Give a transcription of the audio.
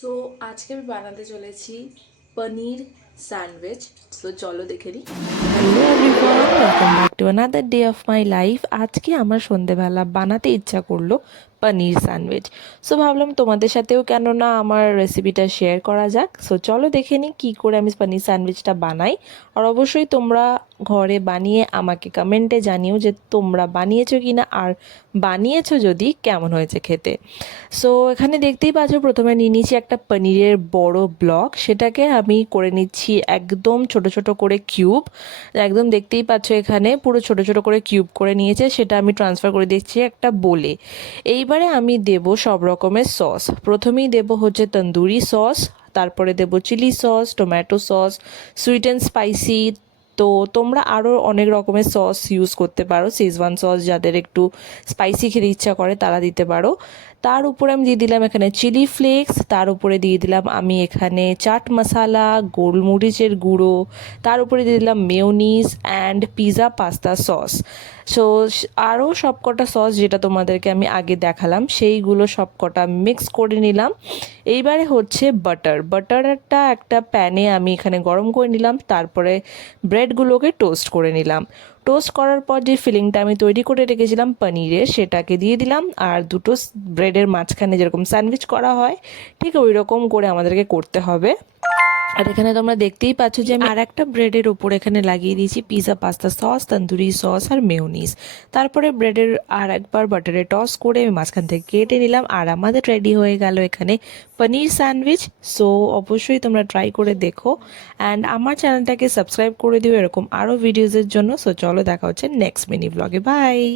So আজকে আমি বানাতে চলেছি পনির স্যান্ডউইচ। সো চলো দেখে নিই। Hello everyone, welcome back to another day of my life. আজকে আমার সন্ধেবেলা বানাতে ইচ্ছা করলো পনির স্যান্ডউইচ। সো ভাবলাম তোমাদের সাথেও কেন না আমার রেসিপিটা শেয়ার করা যাক। সো চলো দেখে নিই কী করে আমি পনির স্যান্ডউইচটা বানাই। আর অবশ্যই তোমরা ঘরে বানিয়ে আমাকে কমেন্টে জানিও যে তোমরা বানিয়েছো কি না, আর বানিয়েছো যদি কেমন হয়েছে খেতে। সো এখানে দেখতেই পাচ্ছ, প্রথমে নিয়ে নিচ্ছি একটা পনিরের বড় ব্লক। সেটাকে আমি করে নিচ্ছি একদম ছোট ছোট করে কিউব। একদম দেখতেই পাচ্ছ এখানে পুরো ছোট ছোট করে কিউব করে নিয়েছে। সেটা আমি ট্রান্সফার করে দিচ্ছি একটা বোলে। এইবারে আমি দেব সব রকমের সস। প্রথমেই দেব হচ্ছে তন্দুরি সস, তারপরে দেব chili sauce, tomato sauce, sweet and spicy. তো তোমরা আরও অনেক রকমের সস ইউজ করতে পারো। শেজওয়ান সস যাদের একটু স্পাইসি খেতে ইচ্ছা করে তারা দিতে পারো। তার উপরে আমি দিয়ে দিলাম এখানে চিলি ফ্লেক্স, তার উপরে দিয়ে দিলাম আমি এখানে চাট মশালা, গোলমরিচের গুঁড়ো, তার উপরে দিয়ে দিলাম mayonnaise and pizza pasta sauce. So আরও সবকটা সস যেটা তোমাদেরকে আমি আগে দেখালাম সেইগুলো সবকটা মিক্স করে নিলাম। এইবারে হচ্ছে বাটারটা একটা প্যানে আমি এখানে গরম করে নিলাম। তারপরে ব্রেডগুলোকে টোস্ট করে নিলাম। টোস্ট করার পর যে ফিলিংটা আমি তৈরি করে রেখেছিলাম পনিরের, সেটাকে দিয়ে দিলাম। আর দুটো ব্রেডের মাঝখানে যেরকম স্যান্ডউইচ করা হয় ঠিক ওই রকম করে আমাদেরকে করতে হবে। আর এখানে তোমরা দেখতেই পাচ্ছ যে আমি আর একটা ব্রেডের ওপর এখানে লাগিয়ে দিয়েছি pizza pasta sauce, tandoori sauce আর মেয়োনিজ। তারপরে ব্রেডের আর একবার বাটারে টস করে আমি মাঝখান থেকে কেটে নিলাম। আর আমাদের রেডি হয়ে গেল এখানে পনির স্যান্ডউইচ। সো অবশ্যই তোমরা ট্রাই করে দেখো অ্যান্ড আমার চ্যানেলটাকে সাবস্ক্রাইব করে দিও এরকম আরও ভিডিওসের জন্য। সো চলো দেখা হচ্ছে নেক্সট মিনি ব্লগে। বাই।